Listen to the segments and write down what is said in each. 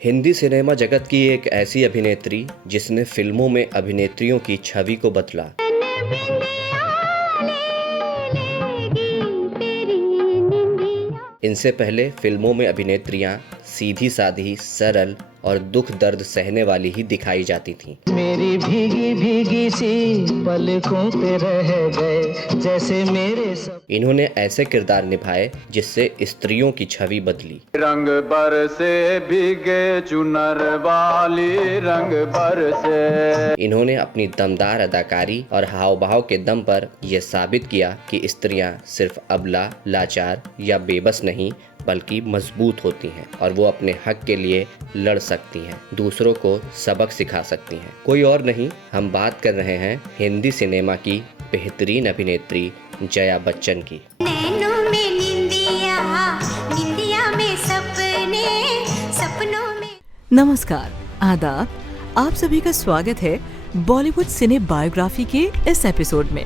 Hindi cinema जगत की एक ऐसी अभिनेत्री जिसने फिल्मों में अभिनेत्रियों की छवि को बदला। इनसे पहले फिल्मों में अभिनेत्रियां सीधी सादी, सरल और दुख दर्द सहने वाली ही दिखाई जाती थीं। मेरी भीगी भीगी सी पलकों पे रह गए जैसे मेरे सब। इन्होंने ऐसे किरदार निभाए जिससे स्त्रियों की छवि बदली। रंग बरसे भीगे चुनर वाली रंग बरसे। इन्होंने अपनी दमदार अदाकारी और हाव भाव के दम पर यह साबित किया कि स्त्रियां सिर्फ अबला, लाचार या बेबस नहीं बल्कि मजबूत होती हैं और वो अपने हक के लिए लड़ सकती हैं, दूसरों को सबक सिखा सकती हैं। कोई और नहीं, हम बात कर रहे हैं हिंदी सिनेमा की बेहतरीन अभिनेत्री जया बच्चन की। नैनों में निंदिया, निंदिया में सपने, सपनों में। नमस्कार, आदाब, आप सभी का स्वागत है बॉलीवुड सिने बायोग्राफी के इस एपिसोड में।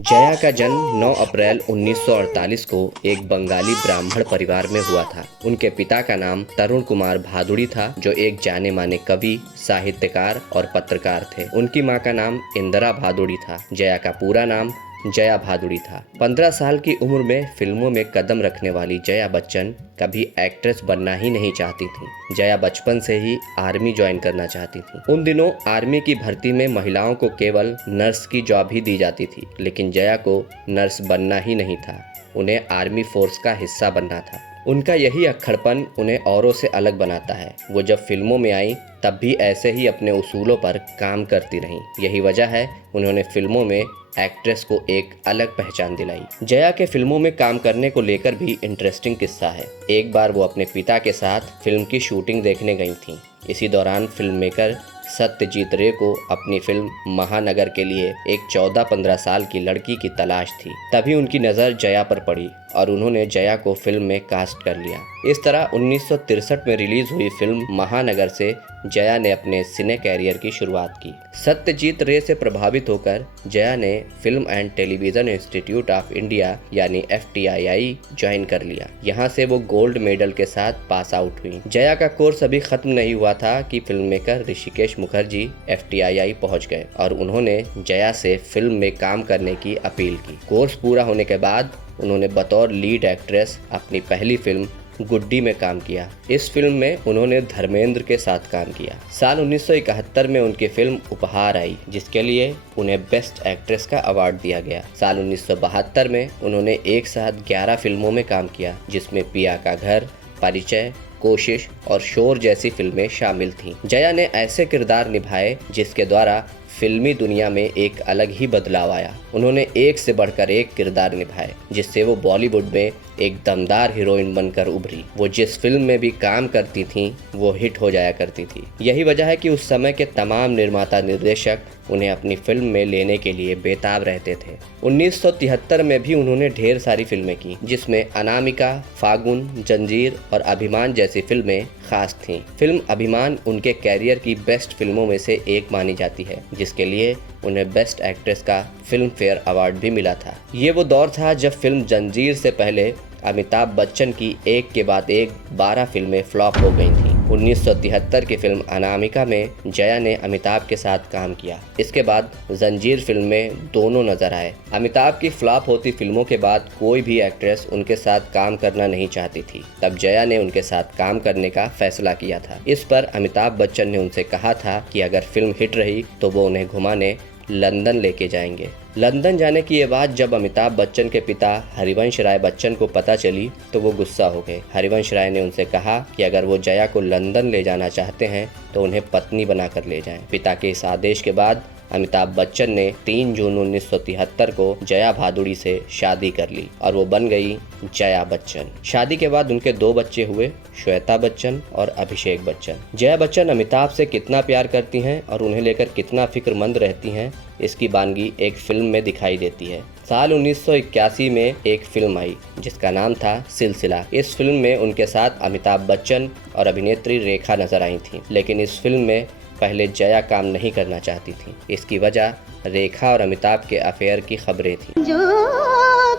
जया का जन्म 9 अप्रैल 1948 को एक बंगाली ब्राह्मण परिवार में हुआ था। उनके पिता का नाम तरुण कुमार भादुड़ी था, जो एक जाने माने कवि, साहित्यकार और पत्रकार थे। उनकी मां का नाम इंदिरा भादुड़ी था। जया का पूरा नाम जया भादुड़ी था। 15 साल की उम्र में फिल्मों में कदम रखने वाली जया बच्चन कभी एक्ट्रेस बनना ही नहीं चाहती थी। जया बचपन से ही आर्मी ज्वाइन करना चाहती थी। उन दिनों आर्मी की भर्ती में महिलाओं को केवल नर्स की जॉब ही दी जाती थी, लेकिन जया को नर्स बनना ही नहीं था, उन्हें आर्मी फोर्स का हिस्सा बनना था। उनका यही अक्खड़पन उन्हें औरों से अलग बनाता है। वो जब फिल्मों में आई तब भी ऐसे ही अपने उसूलों पर काम करती रहीं। यही वजह है उन्होंने फिल्मों में एक्ट्रेस को एक अलग पहचान दिलाई। जया के फिल्मों में काम करने को लेकर भी इंटरेस्टिंग किस्सा है। एक बार वो अपने पिता के साथ फिल्म की शूटिंग देखने गई थीं। इसी दौरान फिल्म मेकर सत्यजीत रे को अपनी फिल्म महानगर के लिए एक 14-15 साल की लड़की की तलाश थी। तभी उनकी नज़र जया पर पड़ी और उन्होंने जया को फिल्म में कास्ट कर लिया। इस तरह 1963 में रिलीज हुई फिल्म महानगर से जया ने अपने सिने कैरियर की शुरुआत की। सत्यजीत रे से प्रभावित होकर जया ने film and television institute of India यानी FTII ज्वाइन कर लिया। यहाँ से वो गोल्ड मेडल के साथ पास आउट हुई। जया का कोर्स अभी खत्म नहीं हुआ था कि film maker Rishikesh Mukherjee FTII पहुँच गए और उन्होंने जया से फिल्म में काम करने की अपील की। कोर्स पूरा होने के बाद उन्होंने बतौर लीड एक्ट्रेस अपनी पहली फिल्म गुड्डी में काम किया। इस फिल्म में उन्होंने धर्मेंद्र के साथ काम किया। साल 1971 में उनकी फिल्म उपहार आई, जिसके लिए उन्हें बेस्ट एक्ट्रेस का अवार्ड दिया गया। साल 1972 में उन्होंने एक साथ 11 फिल्मों में काम किया, जिसमें पिया का घर, परिचय, कोशिश और शोर जैसी फिल्में शामिल थीं। जया ने ऐसे किरदार निभाए जिसके द्वारा फिल्मी दुनिया में एक अलग ही बदलाव आया। उन्होंने एक से बढ़कर एक किरदार निभाए, जिससे वो बॉलीवुड में एक दमदार हीरोइन बनकर उभरी। वो जिस फिल्म में भी काम करती थीं, वो हिट हो जाया करती थी। यही वजह है कि उस समय के तमाम निर्माता निर्देशक उन्हें अपनी फिल्म में लेने के लिए बेताब रहते थे। 1973 में भी उन्होंने ढेर सारी फिल्में की, जिसमें अनामिका, फागुन, जंजीर और अभिमान जैसी फिल्में खास थीं। फिल्म अभिमान उनके कैरियर की बेस्ट फिल्मों में से एक मानी जाती है, जिसके लिए उन्हें बेस्ट एक्ट्रेस का फिल्म फेयर अवार्ड भी मिला था। ये वो दौर था जब फिल्म जंजीर से पहले अमिताभ बच्चन की एक के बाद एक 12 फिल्में फ्लॉप हो गई थीं। 1973 की फिल्म अनामिका में जया ने अमिताभ के साथ काम किया। इसके बाद जंजीर फिल्म में दोनों नजर आए। अमिताभ की फ्लॉप होती फिल्मों के बाद कोई भी एक्ट्रेस उनके साथ काम करना नहीं चाहती थी। तब जया ने उनके साथ काम करने का फैसला किया था। इस पर अमिताभ बच्चन ने उनसे कहा था कि अगर फिल्म हिट रही तो वो उन्हें घुमाने लंदन लेके जाएंगे। लंदन जाने की ये बात जब अमिताभ बच्चन के पिता हरिवंश राय बच्चन को पता चली तो वो गुस्सा हो गए। हरिवंश राय ने उनसे कहा कि अगर वो जया को लंदन ले जाना चाहते हैं तो उन्हें पत्नी बनाकर ले जाएं। पिता के इस आदेश के बाद अमिताभ बच्चन ने 3 जून 1973 को जया भादुड़ी से शादी कर ली और वो बन गई जया बच्चन। शादी के बाद उनके 2 बच्चे हुए, श्वेता बच्चन और अभिषेक बच्चन। जया बच्चन अमिताभ से कितना प्यार करती हैं और उन्हें लेकर कितना फिक्रमंद रहती हैं, इसकी बानगी एक फिल्म में दिखाई देती है। साल 1981 में एक फिल्म आई जिसका नाम था सिलसिला। इस फिल्म में उनके साथ अमिताभ बच्चन और अभिनेत्री रेखा नजर आई थी, लेकिन इस फिल्म में पहले जया काम नहीं करना चाहती थी। इसकी वजह रेखा और अमिताभ के अफेयर की खबरें थी। जो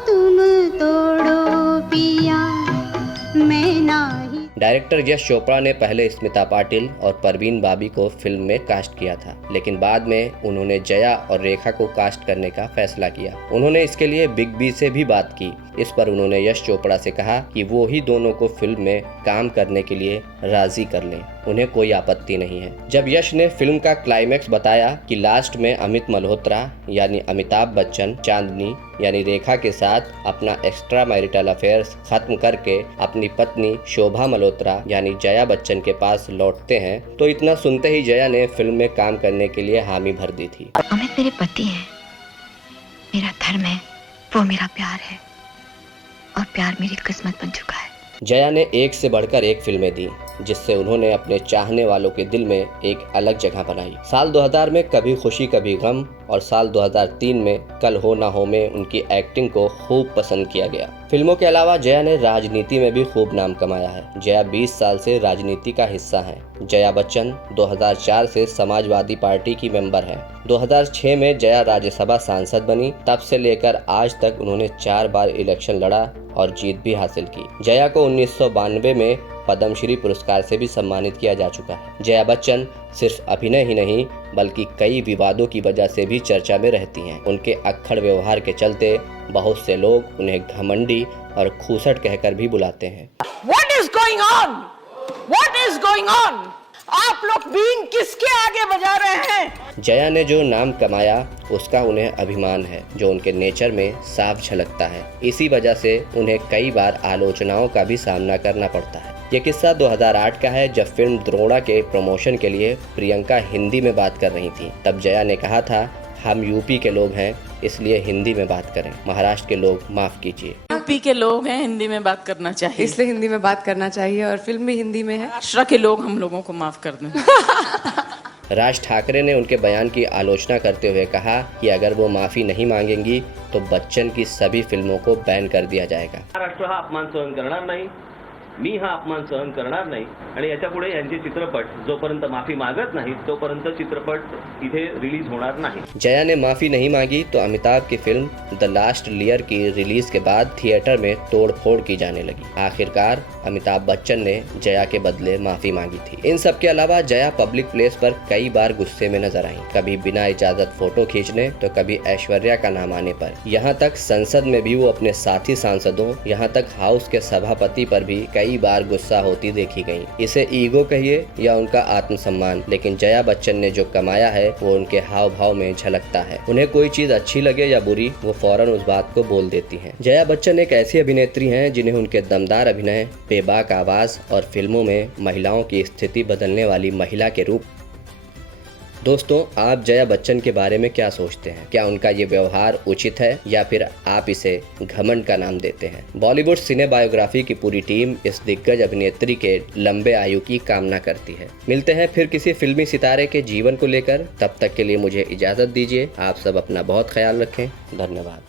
तुम तोड़ो पिया मैं नहीं। डायरेक्टर यश चोपड़ा ने पहले स्मिता पाटिल और परवीन बाबी को फिल्म में कास्ट किया था, लेकिन बाद में उन्होंने जया और रेखा को कास्ट करने का फैसला किया। उन्होंने इसके लिए बिग बी से भी बात की। इस पर उन्होंने यश चोपड़ा से कहा कि वो ही दोनों को फिल्म में काम करने के लिए राजी कर लें, उन्हें कोई आपत्ति नहीं है। जब यश ने फिल्म का क्लाइमैक्स बताया कि लास्ट में अमित मल्होत्रा यानी अमिताभ बच्चन चांदनी यानी रेखा के साथ अपना एक्स्ट्रा मैरिटल अफेयर खत्म करके अपनी पत्नी शोभा मल्होत्रा यानी जया बच्चन के पास लौटते हैं, तो इतना सुनते ही जया ने फिल्म में काम करने के लिए हामी भर दी थी। अमित मेरे पति हैं, मेरा धर्म है, वो मेरा प्यार है और प्यार मेरी किस्मत बन चुका है। जया ने एक से बढ़कर एक फिल्में दी, जिससे उन्होंने अपने चाहने वालों के दिल में एक अलग जगह बनाई। साल 2000 में कभी खुशी कभी गम और साल 2003 में कल हो ना हो में उनकी एक्टिंग को खूब पसंद किया गया। फिल्मों के अलावा जया ने राजनीति में भी खूब नाम कमाया है। जया 20 साल से राजनीति का हिस्सा है। जया बच्चन 2004 से समाजवादी पार्टी की मेंबर है। 2006 में जया राज्यसभा सांसद बनी। तब से लेकर आज तक उन्होंने 4 बार इलेक्शन लड़ा और जीत भी हासिल की। जया को 1992 में पद्मश्री पुरस्कार से भी सम्मानित किया जा चुका है। जया बच्चन सिर्फ अभिनय ही नहीं बल्कि कई विवादों की वजह से भी चर्चा में रहती हैं। उनके अक्खड़ व्यवहार के चलते बहुत से लोग उन्हें घमंडी और खूसट कहकर भी बुलाते हैं। What is going on? What is going on? आप लोग बीन किसके आगे बजा रहे हैं? जया ने जो नाम कमाया उसका उन्हें अभिमान है, जो उनके नेचर में साफ झलकता है। इसी वजह से उन्हें कई बार आलोचनाओं का भी सामना करना पड़ता है। ये किस्सा 2008 का है, जब फिल्म द्रोणा के प्रमोशन के लिए प्रियंका हिंदी में बात कर रही थी। तब जया ने कहा था, हम यूपी के लोग हैं इसलिए हिंदी में बात करें, महाराष्ट्र के लोग माफ कीजिए। यूपी के लोग हैं, हिंदी में बात करना चाहिए, इसलिए हिंदी में बात करना चाहिए और फिल्म भी हिंदी में है। महाराष्ट्र के लोग हम लोगों को माफ कर दें। राज ठाकरे ने उनके बयान की आलोचना करते हुए कहा कि अगर वो माफी नहीं मांगेंगी तो बच्चन की सभी फिल्मों को बैन कर दिया जाएगा। महाराष्ट्र हा अपमान सहन करणार नाही, मी हा अपमान सहन करणार नाही आणि याच्यापुढे यांचे चित्रपट जोपर्यंत माफी मागत नाही तोपर्यंत चित्रपट इथे रिलीज होणार नाही। जया ने माफी नहीं मांगी तो अमिताभ की फिल्म द लास्ट लेयर की रिलीज के बाद थिएटर में तोड़फोड़ की जाने लगी। आखिरकार अमिताभ बच्चन ने जया के बदले माफी मांगी थी। इन सब के अलावा जया पब्लिक प्लेस पर कई बार गुस्से में नजर आई, कभी बिना इजाजत फोटो खींचने तो कभी ऐश्वर्या का नाम आने पर। यहाँ तक संसद में भी वो अपने साथी सांसदों, यहाँ तक हाउस के सभापति पर भी कई बार गुस्सा होती देखी गई। इसे ईगो कहिए या उनका आत्मसम्मान, लेकिन जया बच्चन ने जो कमाया है वो उनके हाव भाव में झलकता है। उन्हें कोई चीज अच्छी लगे या बुरी, वो फौरन उस बात को बोल देती हैं। जया बच्चन एक ऐसी अभिनेत्री हैं जिन्हें उनके दमदार अभिनय, बेबाक आवाज और फिल्मों में महिलाओं की स्थिति बदलने वाली महिला के रूप। दोस्तों, आप जया बच्चन के बारे में क्या सोचते हैं? क्या उनका ये व्यवहार उचित है या फिर आप इसे घमंड का नाम देते हैं? बॉलीवुड सिने बायोग्राफी की पूरी टीम इस दिग्गज अभिनेत्री के लंबे आयु की कामना करती है। मिलते हैं फिर किसी फिल्मी सितारे के जीवन को लेकर। तब तक के लिए मुझे इजाजत दीजिए। आप सब अपना बहुत ख्याल रखें। धन्यवाद।